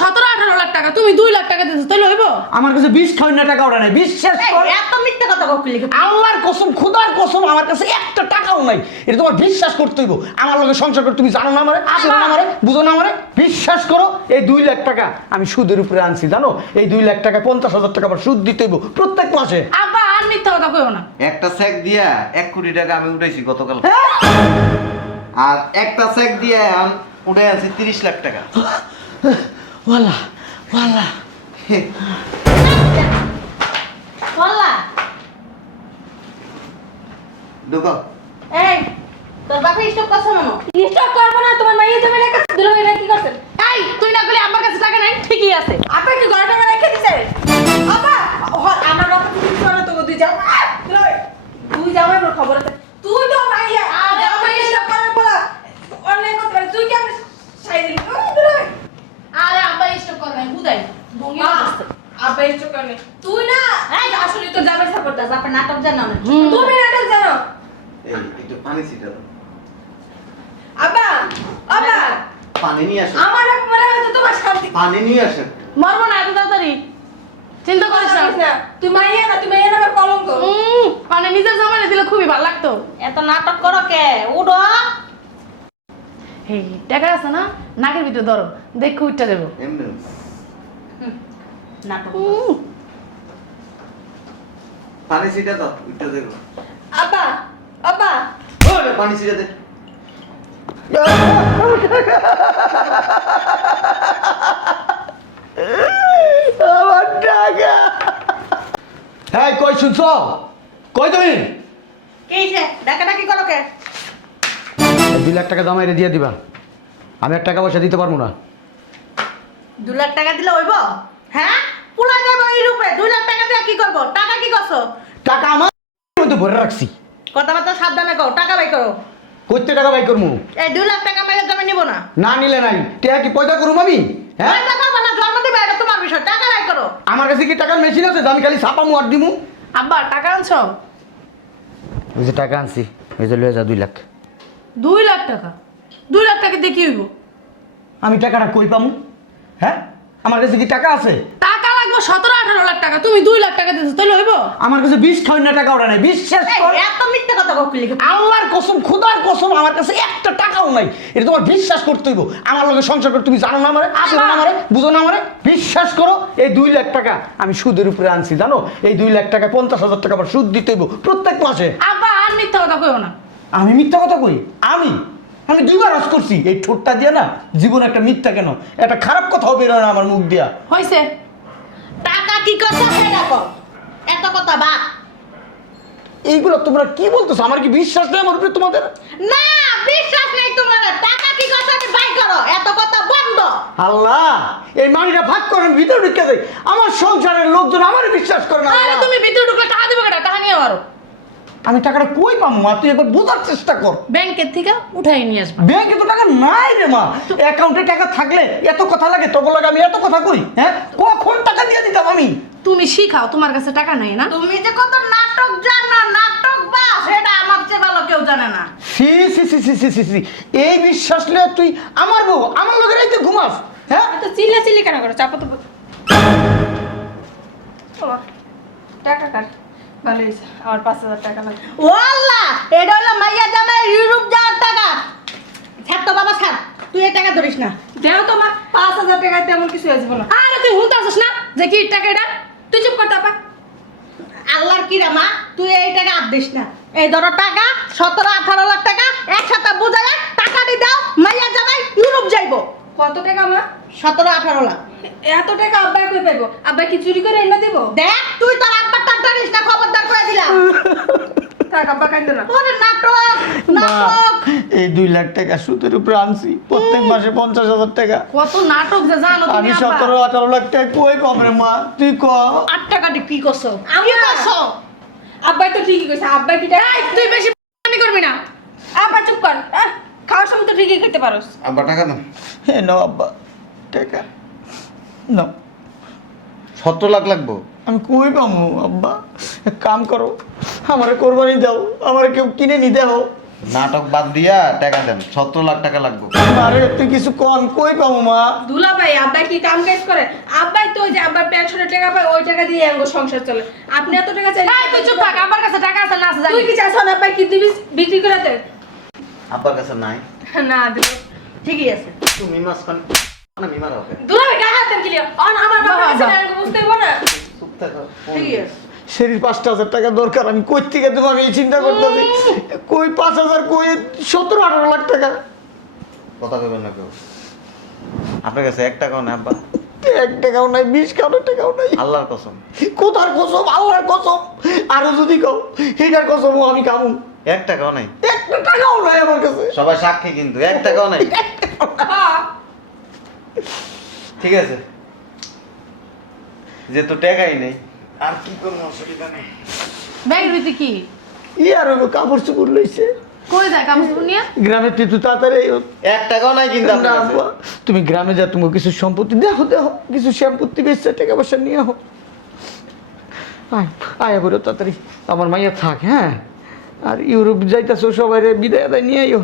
17-18 লাখ টাকা, তুমি 2 লাখ টাকা দিছো, তাইলে হইব? আমার কাছে 20 টাকা ওরা নাই, বিশ্বাস কর। এত মিথ্যা কথা কইলি আল্লাহর কসম, খোদার কসম, আমার কাছে একটা টাকাও নাই। এটা তোমার বিশ্বাস করতে হইব। আমার লগে সংসার করে তুমি জানো না আমারে, চেনো না আমারে, বুঝো না আমারে। বিশ্বাস করো, এই 2 লাখ টাকা আমি সুদের উপরে আনছি, জানো? এই 2 লাখ টাকা 50,000 টাকা আবার সুদ দিতে হইব প্রত্যেক মাসে। আব্বা আর মিথ্যা কথা কইও না। একটা চেক দিয়া 1 কোটি টাকা আমি উঠাইছি গতকাল, আর একটা চেক দিয়ে উঠাই আনছি 30 লাখ টাকা। ওয়াল্লাহ ওয়াল্লাহ। বললা ঢুকো। এই তোর বাপে স্টপ করছ মনো স্টপ করব না, তোমার মাইয়া যাবে না কাছে দিল, এটা কি করছেন? এই তুই না কইলে আমার কাছে টাকা নাই, ঠিকই আছে। আপা কি ঘরে টাকা রেখে দিছে আপা আমার বাপে কিছু করে তো দুই যাও তুই যাওয়ার পর খবর আছে তুই তো মাইয়া আরে আমার স্টপ করার পর অনলাইন করতে পারে তুই কি আমি সাই দিলি আরে আব্বা স্টপ কর নাই, বুঝাই বঙ্গি আসছে। আপা স্টপ করে তুই না এই আসলে তো যাবে সাপোর্ট দাস আপা নাটক জানো না তুমি নাটক জানো এই একটু পানি ছিটা দাও। আপা আপা পানি নিয়ে আসো, আমার এক মরে হয়তো তোমার শান্তি পানি নিয়ে আসো। মরবো না এত তাড়াতাড়ি, চিন্তা করিস না। তুই মাইয়া না তুই মাইয়া না কলঙ্ক মানে নিজের জামাইলে দিলে খুবই ভালো লাগতো। এত নাটক করো কে উড়ো এই টাকা আছে না, নাকের ভিতরে ধরো, দেখো উঠটা দেবো। এমনি নাটক পানি ছিটা দাও, উঠতে দেখো। আপা আপা ওরে পানি ছিটা দে। আমার টাকা। হ্যাঁ, কই শুনছো? কই তুমি? কি হইছে ডাকাডাকি করো কে 2 লাখ টাকা জামাইরে দিয়ে দিবা। আমি আর টাকা পয়সা দিতে পারবো না। 2 লাখ টাকা দিলে হইব হ্যাঁ পুলা যাব এই রূপে 2 লাখ টাকা দিয়ে কি করব টাকা কি করছো টাকা আমার মধ্যে ভরে রাখছি। কথাবার্তা সাবধানে কও টাকা বাই করো কইতে টাকা বাই করবো? এই 2 লাখ টাকা মাইয়া জমা নিব না না নিলে নাই, টাকা কি পয়দা করুম আমি? হ্যাঁ, পয়সা করবা না জন্ম দিবে এটা তোমার বিষয় টাকা বাই করো আমার কাছে কি টাকার মেশিন আছে যে আমি খালি ছাপামু আর দিমু? আব্বা টাকা আনছো? ওই যে টাকা আনছি, ওই যে লয়ে যা 2 লাখ। 2 লাখ টাকা? 2 লাখ টাকা দিয়ে কি হইব? আমি টাকাটা কই পামু? হ্যাঁ, আমার কাছে কি টাকা আছে? টাকা লাগবে 17-18 লাখ টাকা, তুমি 2 লাখ টাকা দিছো, তাইলে হইব? আমার কাছে 20 টাকা ওরা নাই, বিশ্বাস এই কর। এত মিথ্যা কথা কইলি আল্লাহর কসম, খোদার কসম, আমার কাছে একটা টাকাও নাই। এটা তোমার বিশ্বাস করতে হইব। আমার লগে সংসার করে তুমি জানো না আমারে, চেনো না আমারে, বুঝো না আমারে। বিশ্বাস করো, এই 2 লাখ টাকা আমি সুদের উপরে আনছি, জানো? এই 2 লাখ টাকা 50,000 টাকা আবার সুদ দিতে হইব প্রত্যেক মাসে। আব্বা আর মিথ্যা কথা কইও না। আমি মিথ্যা কথা কই? আমি 2বার হজ করছি। এই ঠোঁটটা দিয়ে না জীবন একটা মিথ্যা কেন, একটা খারাপ কথাও বেরোয় না আমার মুখ দিয়া। হইছে? টাকা কি করছো সেটা কও এত কথা বাদ এইগুলো তোমরা কি বলতেছো? আমার কি বিশ্বাস নেই আমার উপরে তোমাদের? না বিশ্বাস নাই তোমার টাকা কি করছো আমি বাই করো এত কথা বন্ধ আল্লাহ, এই মানিটা ভাগ করেন, ভিতরে ঢুকে দেয়। আমার সংসারের লোকজন আমার বিশ্বাস করে না। আরে আল্লাহ, তুমি ভিতরে ঢুকলে টাকা দিবে কেডা? টাকা নিয়ে আরো আমি টাকাটা কই পাবো মা? তুই একবার বোঝার চেষ্টা কর। ব্যাংকের থেকে উঠাই নিয়ে আসবা। ব্যাংকে তো টাকা নাই রে মা। অ্যাকাউন্টে টাকা থাকলে এত কথা লাগে? তোর লাগে আমি এত কথা কই? হ্যাঁ, কখন টাকা দিয়ে দিতাম আমি? তুমি শিখাও, তোমার কাছে টাকা নাই না? তুমি যে কত নাটক জানো নাটক বাস এটা আমার চেয়ে ভালো কেউ জানে না সি সি সি সি সি সি সি, এই বিশ্বাস নিয়ে তুই আমার বউ আমার লোকের এই ঘুমাস? হ্যাঁ, তো চিল্লা চিল্লি কেন করো চাপা তো টাকা কাট ভালো হয়েছে আমার 5,000 টাকা লাগে ওয়াল্লাহ এটা হলো মাইয়া জামাই ইউরোপ যাওয়ার টাকা ছাড় তো বাবা ছাড় তুই এই টাকা ধরিস না দেও তো মা 5,000 টাকা তেমন কিছু হয়ে যাবে না আরে তুই হুনতে আসিস না যে কি টাকা এটা? তুই চুপ কর টাপা। আল্লাহর কি রে মা তুই এই টাকা আর দিস না এই ধরো টাকা 17-18 লাখ টাকা একসাথে বুঝায় টাকা দি দাও মাইয়া জামাই ইউরোপ যাইবো কত টাকা মা? 17-18 লাখ এত টাকা আব্বাই কই পাইবো? আব্বাই কি চুরি করে এনে দেব? দেখ তুই তোর আব্বার টাকা দিস না খবরদার করে দিলাম টাকা আব্বা কাইন্দ না। ওরে নাটক মা, নাটক এই 2 লাখ টাকা সুদের উপরে আনছি, প্রত্যেক মাসে 50,000 টাকা। কত নাটক যে জানো তুমি আমি আব্বা। 17-18 লাখ টাকা কই পাবো রে মা? তুই ক। 8 টাকা দি কি করছো কি করছো আব্বাই তো ঠিকই কইছে, আব্বাই কি টাকা? এই তুই বেশি পানি করবি না। আব্বা চুপ কর। খাওয়ার সময় তো ঠিকই খেতে পারোস। আব্বা টাকা দাও। হে নাও আব্বা টাকা নাও। 17 লাখ লাগবো। আমি কই পাবো আব্বা? এক কাম করো, আমারে কোরবানি দাও, আমারে কেউ কিনে নি দাও। নাটক বাদ দিয়া টাকা দেন, 17 লাখ টাকা লাগবে। আরে তুই কিছু কম কই পাবো মা? দুলা ভাই আব্বাই কি কাম কাজ করে? আব্বাই তো ওই যে আব্বার পেনশনের টাকা পায়, ওই টাকা দিয়ে আঙ্গ সংসার চলে। আপনি এত টাকা চাই? তুই চুপ থাক, আমার কাছে টাকা আছে না আছে জানি। তুই কি চাস না আব্বাই কি দিবি বিক্রি করে দে? আব্বার কাছে নাই। না দিব। ঠিকই আছে। তুমি মাসখান না মিমার হবে। দুলা ভাই গায়ে হাত দেন কি লিয়া? অন আমার বাবা কাছে না আঙ্গ বুঝতে হইব না। চুপ থাকো। ঠিকই আছে। শরীর 5,000 টাকা দরকার, আমি কই থেকে দেবো আমি এই চিন্তা করতেছি। কই 5,000 কই 17-18 লাখ টাকা। কথা কইবেন না কেউ। আপনার কাছে 1 টাকাও নাই আব্বা? 1 টাকাও নাই, 20 টাকাও নাই। আল্লাহর কসম। কোথার কসম? আল্লাহর কসম। আরো যদি কও এটার কসম আমি কামু। 1 টাকাও নাই। 1 টাকাও নাই আমার কাছে। সবাই সাক্ষী কিন্তু 1 টাকাও নাই। হ্যাঁ। ঠিক আছে, যে তো টাকাই নেই আর কি করবো, অসুবিধা নেই। ব্যাগের ভিতরে কি? ই আর হলো কাপড় চোপড় লইছে। কই যায় কামড় নিয়া? গ্রামে তুই তো তাড়াতাড়ি 1 টাকাও নাই কিন্তু না, আপনার কাছে। আব্বা, তুমি গ্রামে যা, তুমি কিছু সম্পত্তি দেখো কিছু সম্পত্তি বেচে টাকা পয়সা নিয়ে আহ। আয় বলো তাড়াতাড়ি, আমার মাইয়া থাক। হ্যাঁ, আর ইউরোপ যাইতেছো সবাই বিদায় আদায় নিয়ে আইও।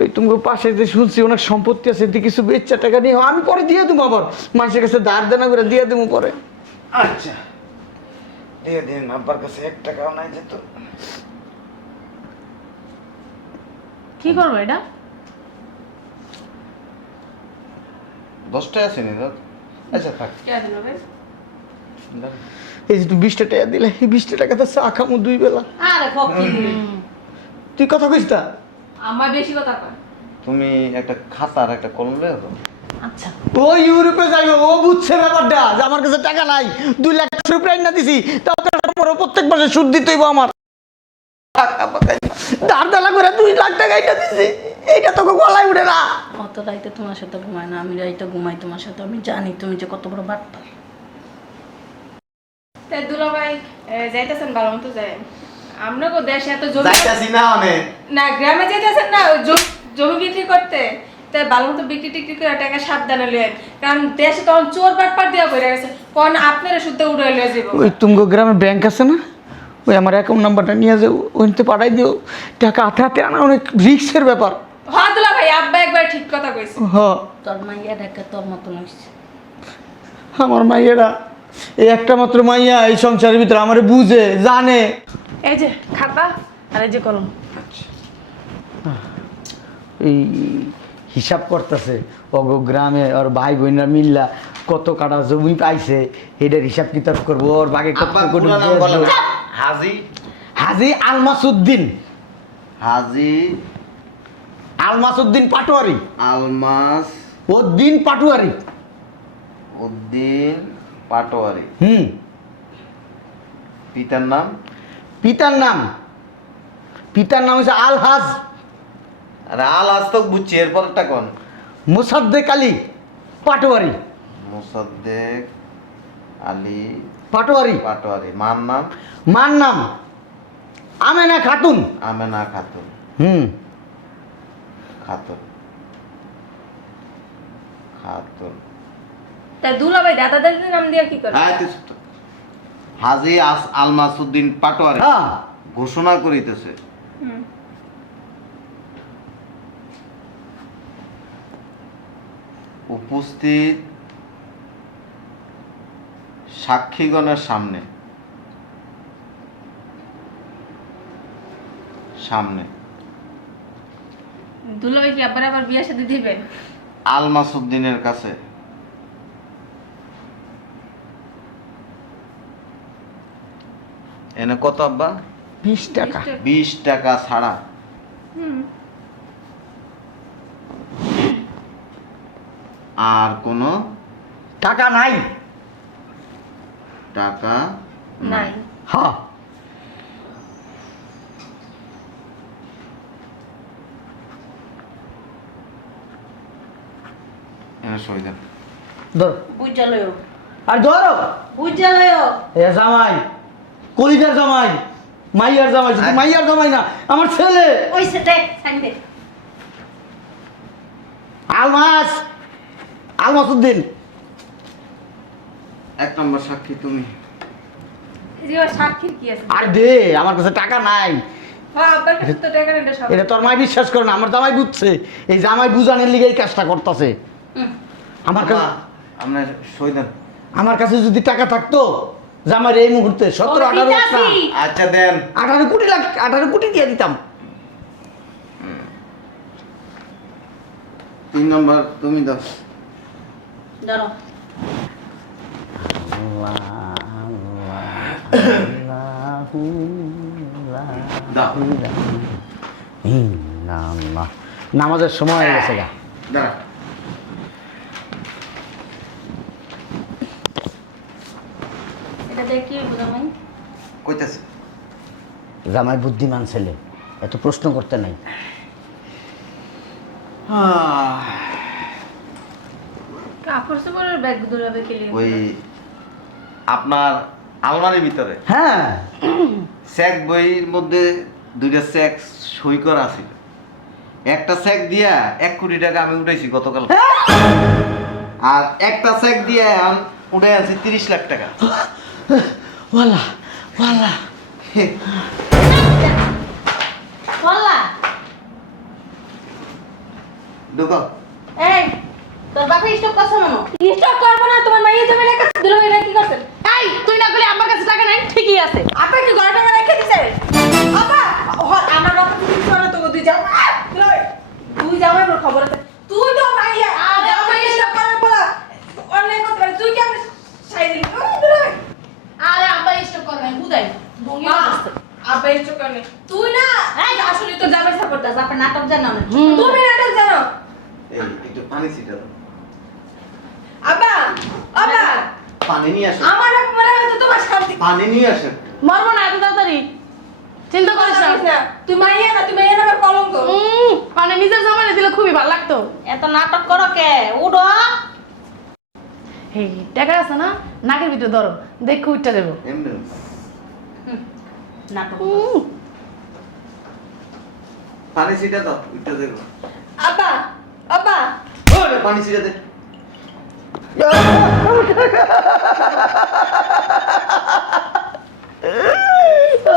ওই তোমার পাশে যে শুনছি অনেক সম্পত্তি আছে, কিছু বেচা টাকা নিয়ে আমি পরে দিয়ে দেবো, আবার মানুষের কাছে ধার দেনা করে দিয়ে দেবো পরে। আচ্ছা দিয়ে দিন, আব্বার কাছে 1 টাকাও নাই যেত। কি করব এটা? 10 টাকা আছে নি দাদা? আচ্ছা থাক। কে দিল ভাই? এই যে তুমি 20 টাকা দিলে, এই 20 টাকাতে চা খামো 2 বেলা। আরে ফকির। তুই কথা কইস তা? আমার বেশি কথা কয়। তুমি একটা খাতা আর একটা কলম লয়ে যাও। আচ্ছা। ও ইউরোপে যাইবে, ও বুঝছে ব্যাপারটা যে আমার কাছে টাকা নাই। 2 লাখ টাকা না দিছি, তাও তো প্রত্যেক মাসে সুদ দিতে হইব আমার। ধার দেনা করে 2 লাখ টাকা এটা দিছি, এইটা তোকে গলায় উঠে না। অত রাইতে তোমার সাথে ঘুমাই না, আমি রাইতে ঘুমাই তোমার সাথে। আমি জানি তুমি যে কত বড় বাট্টা। তাই দুলা ভাই যাইতেছেন ভালো মতো যায়। আমরা গো দেশে এত জমি যাইতাছি না অনেক। না, গ্রামে যাইতেছেন না ওই জমি বিক্রি করতে। তাই ভালো মতো বিক্রি টিক্রি করে টাকা সাবধানে লইয়েন, কারণ দেশে তখন চোর বাটপার দিয়া পড়ে গেছে। কোন আপনারা শুদ্ধ উড়ে লয়ে যাব। ওই তুমগো গ্রামে ব্যাংক আছে না, ওই আমার অ্যাকাউন্ট নাম্বারটা নিয়ে যাও, ওইতে পাঠাই দিও। টাকা হাতে হাতে আনা অনেক রিস্কের ব্যাপার। হ্যাঁ দুলা ভাই, আব্বা একবার ঠিক কথা কইছে। হ, তোর মাইয়া ঢাকা তোর মতন হইছে। আমার মাইয়েরা এই একটা মাত্র মাইয়া এই সংসারের ভিতরে আমারে বুঝে জানে। এই যে খাতা আর এই যে কলম। এই হিসাব করতেছে ওগো গ্রামে ওর ভাই বোনরা মিল্লা কত কাটা জমি পাইছে, এটার হিসাব কিতাব করবো। ওর বাগে কত আব্বার কোটি পুরো নাম বলেন। হাজি হাজি আলমাসউদ্দিন, হাজি আলমাসউদ্দিন পাটোয়ারি, আলমাস উদ্দিন পাটোয়ারি। উদ্দিন পাটোয়ারি। পিতার নাম? পিতার নাম হচ্ছে আলহাজ আর আল আজ তো বুঝছি, এরপরটা কোন? মোসাদ্দেক আলী পাটোয়ারি। মোসাদ্দেক আলী পাটোয়ারি। পাটোয়ারি। মার নাম? মার নাম আমেনা খাতুন। আমেনা খাতুন। খাতুন খাতুন। তা দুলা ভাই দাদাদের নাম দিয়া কি করে? হাজি আলমাসউদ্দিন পাটোয়ারি হ্যাঁ, ঘোষণা করিতেছে উপস্থিত সাক্ষীগণের সামনে দুলা ভাই কি আবার বিয়ের সাথে দিবেন? আলমাসউদ্দিনের কাছে এনে কত আব্বা? 20 টাকা। 20 টাকা ছাড়া আর কোনো টাকা নাই। টাকা নাই। হ্যাঁ, এনে সই দেন। ধর বুঝা লইও, আর ধরো। বুঝা লইও। এ জামাই, কলিজার জামাই, মাইয়ার জামাই, শুধু মাইয়ার জামাই না, আমার ছেলে ওই সেটে সাইডে। আলমাসউদ্দিন। 1 নম্বর সাক্ষী তুমি। সাক্ষীর কি আছে? আর দে, আমার কাছে টাকা নাই। হ্যাঁ আব্বার কাছে তো টাকা নেই, এটা সব এটা তোর মাই বিশ্বাস করে না, আমার জামাই বুঝছে। এই জামাই বুঝানোর লিগে এই কাজটা করতেছে। আমার কাছে আপনার সই দেন। আমার কাছে যদি টাকা থাকতো জামাইয়ের এই মুহূর্তে 17-18 লাখ না, আচ্ছা দেন। 18 কোটি দিয়ে দিতাম। 3 নম্বর তুমি দাও। ধরো দাও। নামাজের সময় হয়ে গেছে গা। দাঁড়া। এটা দেখ কি বুঝামাই কইতাছে। জামাই বুদ্ধিমান ছেলে, এত প্রশ্ন করতে নাই। কাপড় চোপড়ের ব্যাগ দূরাবে খেলে ওই আপনার আলমারির ভিতরে হ্যাঁ, চেক বইয়ের মধ্যে 2টা চেক সই করা আছে। একটা চেক দিয়া 1 কোটি টাকা আমি উঠাইছি গতকাল। আর একটা চেক দিয়ে উঠে আনছি 30 লাখ টাকা। ওয়ালা ওয়ালা বললা ঢুকো। এই তোর বাপে স্টক করছ না স্টক করবো না, তোমার মাইয়া জমি রেখে দূরাবে এটা কি করছেন? এই তুই না বলে আমার কাছে টাকা নাই ঠিকই আছে আপা কি ঘরে টাকা রেখে দিছে? আপা আমার রকম কিছু না তো দুই যাও তুই যাও আমার খবর আছে। তুই তো মাইয়া জামাই স্টক করার পর অনলাইন করতে পারে, তুই কি আমি সাই দিলি? আরে আব্বা স্টক করবে বুঝাই ভঙ্গি করছে আপা স্টক করে তুই না আসলে তো জামাই সাপোর্ট দাস। বাপে নাটক জানো না তুমি নাটক জানো। এই একটু পানি ছিটা দাও। আপা আপা পানি নিয়ে আসো। আমার এক মনে হতো তোমার শান্তি পানি নিয়ে আসো। মরবো না এত তাড়াতাড়ি চিন্তা করিস না তুই মাইয়া না, তুই মাইয়া না আমার কলঙ্ক। মানে নিজের জামানে দিলে খুবই ভালো লাগতো এত নাটক করো কে উঠো এই টাকা আছে না নাকের ভিতরে ধরো দেখো উঠটা দেবো এমনি নাটক পানি ছিটা দাও, উঠতে দেখো। আপা আপা ওরে পানি ছিটা দে।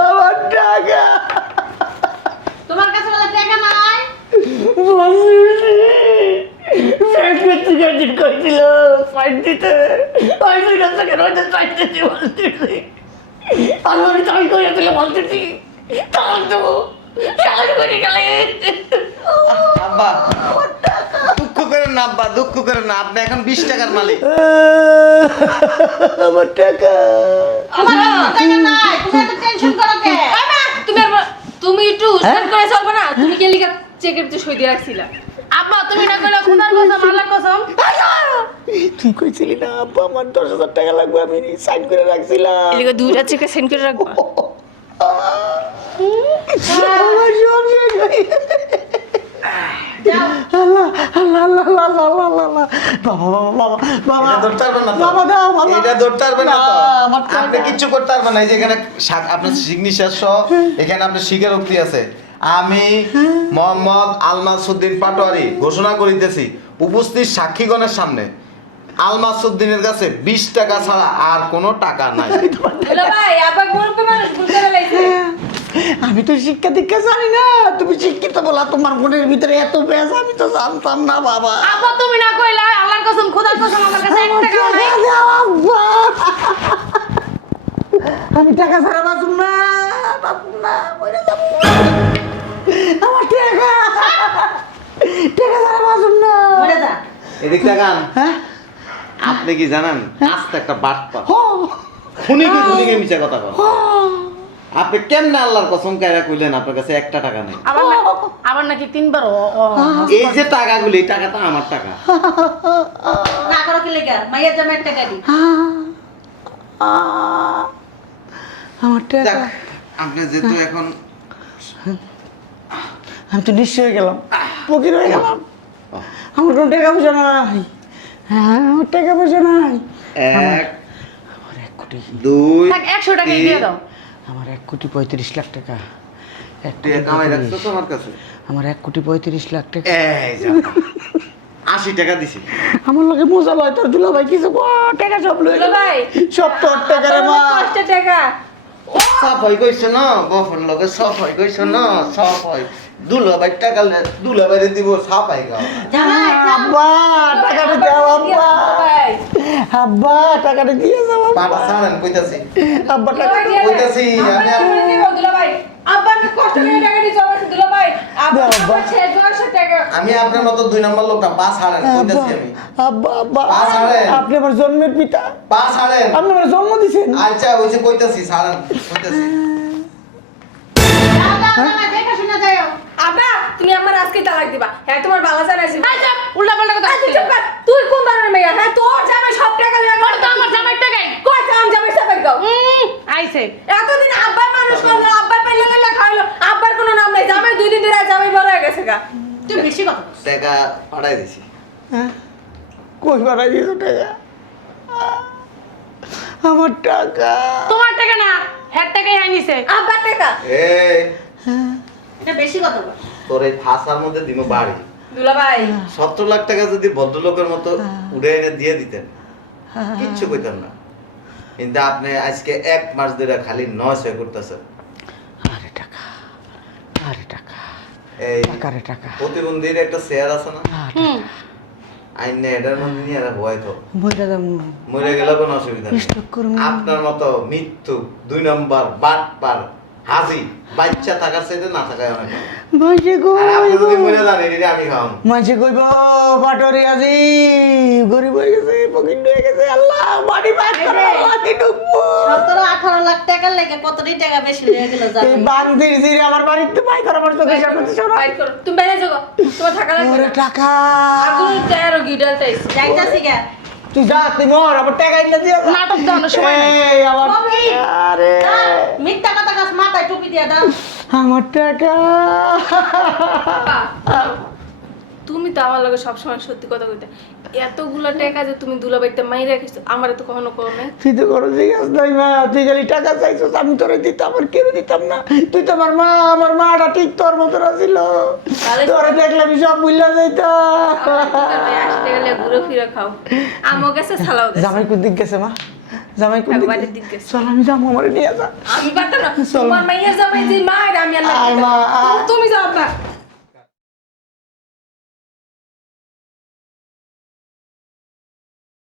আমার টাকা তোমার কাছে বলে টাকা নাই করেছিল সাইড দিতে আমি চাই করেছিল বলতেছি আব্বা দুঃখ করেন না, আব্বা দুঃখ করেন না। আপনি এখন 20 টাকার মালিক। আমার টাকা আমার টাকা নাই তুমি এত টেনশন করো কে তুমি একটু স্ট্যান্ড করে চলবে না? তুমি কে লিখা চেকের যে সই দিয়ে রাখছিলা? আব্বা তুমি না কইলা খোদার কসম আল্লাহর কসম তুই কইছিলি না আব্বা আমার 10,000 টাকা লাগবে, আমি সাইড করে রাখছিলাম। এলিগা দুইটা চেকে সেন্ড করে রাখবা। আমার সব শেষ হয়ে গেছে। আল্লাহ আল্লাহ আল্লাহ আল্লাহ আল্লাহ আল্লাহ আল্লাহ বাবা বাবা বাবা এটা ধরতে পারবেন না তো? বাবা দাও বাবা এটা ধরতে পারবেন না তো? আমার টাকা। আপনি কিচ্ছু করতে পারবেন না। এই যে এখানে আপনার সিগনেচার সহ এখানে আপনার স্বীকারোক্তি আছে। আমি মোহাম্মদ আলমাসউদ্দিন পাটোয়ারি ঘোষণা করিতেছি উপস্থিত সাক্ষীগণের সামনে আলমাসউদ্দিনের কাছে 20 টাকা ছাড়া আর কোনো টাকা নাই। বলো ভাই আপা গরিব মানুষ ভুল করে লাইছে। আমি তো শিক্ষা দীক্ষা জানি না, তুমি শিক্ষিত বলা, তোমার মনের ভিতরে এত বেজ আমি তো জানতাম না বাবা। আব্বা তুমি না কইলা আল্লাহর কসম খোদার কসম আমার কাছে 1 টাকা নাই আব্বা, আমি টাকা ছাড়া বাঁচুম না, বাঁচুম না, মরে যাবো। আমার টাকা ছাড়া বাঁচুম না। মরে যা এদিক তাকান। হ্যাঁ আপনি কি জানেন আস্তে একটা বাটপা ও খুনিকে মিছা কথা বলেন। আপনি কেমনে আল্লাহর কসম কাইরা কইলেন আপনার কাছে 1 টাকা নেই? আবার নাকি 3 বার এই যে টাকাগুলি এই টাকাটা আমার টাকা। না করো কি লেখা মাইয়া জামাইয়ের টাকা দি আমার টাকা, যাক, আপনি যেহেতু এখন আমি তো নিঃস্ব হয়ে গেলাম, ফকির হয়ে গেলাম, আমার কোনো টাকা পয়সা নাই। হ্যাঁ আমার টাকা পয়সা নাই। 1 আমার 1 কোটি, 2 থাক 100 টাকা দিয়ে দাও আমার 1,35,00,000 টাকা। টাকা কামাই রাখছো তো আমার কাছে। আমার 1,35,00,000 টাকা। এই যা 80 টাকা দিছি। আমার লগে মজা লয় তোর দুলা ভাই কিছু টাকা সব লই বলো ভাই সব তোর টাকা রে মা। কষ্ট টাকা সাফাই কইছো না বফর লগে সাফাই কইছো না সাফাই দুলাভাই টাকা দুলাভাইরে দিব সাফাই গাও জামাই আব্বা টাকাটা দাও আব্বা ভাই আব্বা টাকাটা দিয়ে যাও পাটা সারান কইতাছি আব্বা টাকা কইতাছি আমি দুলাভাই আব্বা না কষ্ট করে টাকা দিয়ে জমা দুলাভাই আব্বা দাও, আব্বা। আমার 600 টাকা আমি আপনার মতো 2 নম্বর লোকটা পা ছাড়েন কইতাছি আমি আব্বা আব্বা পা ছাড়েন। আপনি আমার জন্মের পিতা পা ছাড়েন আপনি আমার জন্ম দিয়েছেন আচ্ছা ওইছে কইতাছি ছাড়েন কইতাছি জামাই দেখা শুনে যাও আব্বা তুমি আমার আজকে তালাক দিবা হ্যাঁ তোমার বালা জানাইছি উল্টা পাল্টা কথা তুই চুপ কর। তুই কোন ধরনের মেয়ে হ্যাঁ তোর জামাই সব টাকা লিয়ে তোর তো আমার জামাই টাকাই কই কাম জামাই সাবাই গাও আইছে এতদিন আব্বার মানুষ করলো আব্বার পেলে পেলে খাইলো আব্বার কোনো নাম নাই জামাই 2 দিন ধরে জামাই বড় হয়ে গেছে গা তুই বেশি কথা বলিস। টাকা পাঠাই দিছি হ্যাঁ? কই বাড়াই দিয়েছো টাকা আমার টাকা তোমার টাকা না হ্যাঁ টাকাই আইনিছে আব্বার টাকা এই এটা বেশি কথা বল তোর এই ফাঁসার মধ্যে দিব বাড়ি দুলাভাই 17 লাখ টাকা যদি ভদ্রলোকের মতো উড়ে এনে দিয়ে দিতেন কিচ্ছু কইতেন না কিন্তু আপনি আজকে 1 মাস ধরে খালি 900 করতেছেন আরে টাকা আরে টাকা এই টাকা রে টাকা প্রতিবন্ধীর একটা শেয়ার আছে না হুম আইনে এটার মধ্যে নিয়ে এরা ভয় তো মরে যাম মরে গেলে কোনো অসুবিধা নেই স্টক করুন আপনার মতো মৃত্যু 2 নম্বর বাটপার হাজি বাচ্চা থাকার চাইতে না থাকায় অনেক ভালো। মাঝে গো আর আপনি যদি মরে যান এটা আমি খাওয়াম মাঝে কইব পাটরি আজি গরিব হয়ে গেছে পকিন হয়ে গেছে আল্লাহ বাড়ি বাইর করে আল্লাহ কি ডুববো 17-18 লাখ টাকার লেগে কতটি টাকা বেশি হয়ে গেল এই জামাই বান্দির জিরে আমার বাড়িতে পাই করে আমার চোখের সামনে তো সরা ফাইট করো তুমি বাইরে যাও তোমার টাকা লাগবে ওরে না। টাকা আগুন তেরো গিডালটাই যাইতাছি গা তুই যা তুই মর আমার টাকা ইন্না দিয়ে যা। নাটক দেওয়ানোর সময় নাই। এই আমার বাবলি। আরে মিথ্যা কথা কাজ মাথায় টুপি দিয়ে দাও আমার টাকা তুমি তো আমার লগে সবসময় সত্যি কথা কইতে এতগুলো টাকা যে তুমি দুলাভাইতে মাই রাখিছো আমার তো কখনো কো নাই তুই তো কোনো জিজ্ঞাসা নাই মা তুই খালি টাকা চাইছিস আমি তোরে দিতাম আর কেউ দিতাম না তুই তো আমার মাটা ঠিক তোর মতো ছিল তোরে দেখলে আমি সব বুঝলা যাইতাম আসতে গেলে ঘুরে ফিরে খাও আমও গেছে সালাও গেছে জামাই কোন দিক গেছে মা জামাই কোন দিক বাড়ির দিক গেছে। চল আমি যাবো আমার নিয়ে যা আমি পারতাম না চলো। তোমার মাইয়ের জামাই যে মায়ের আমি আর আয় মা, আয়। তুমি যাও না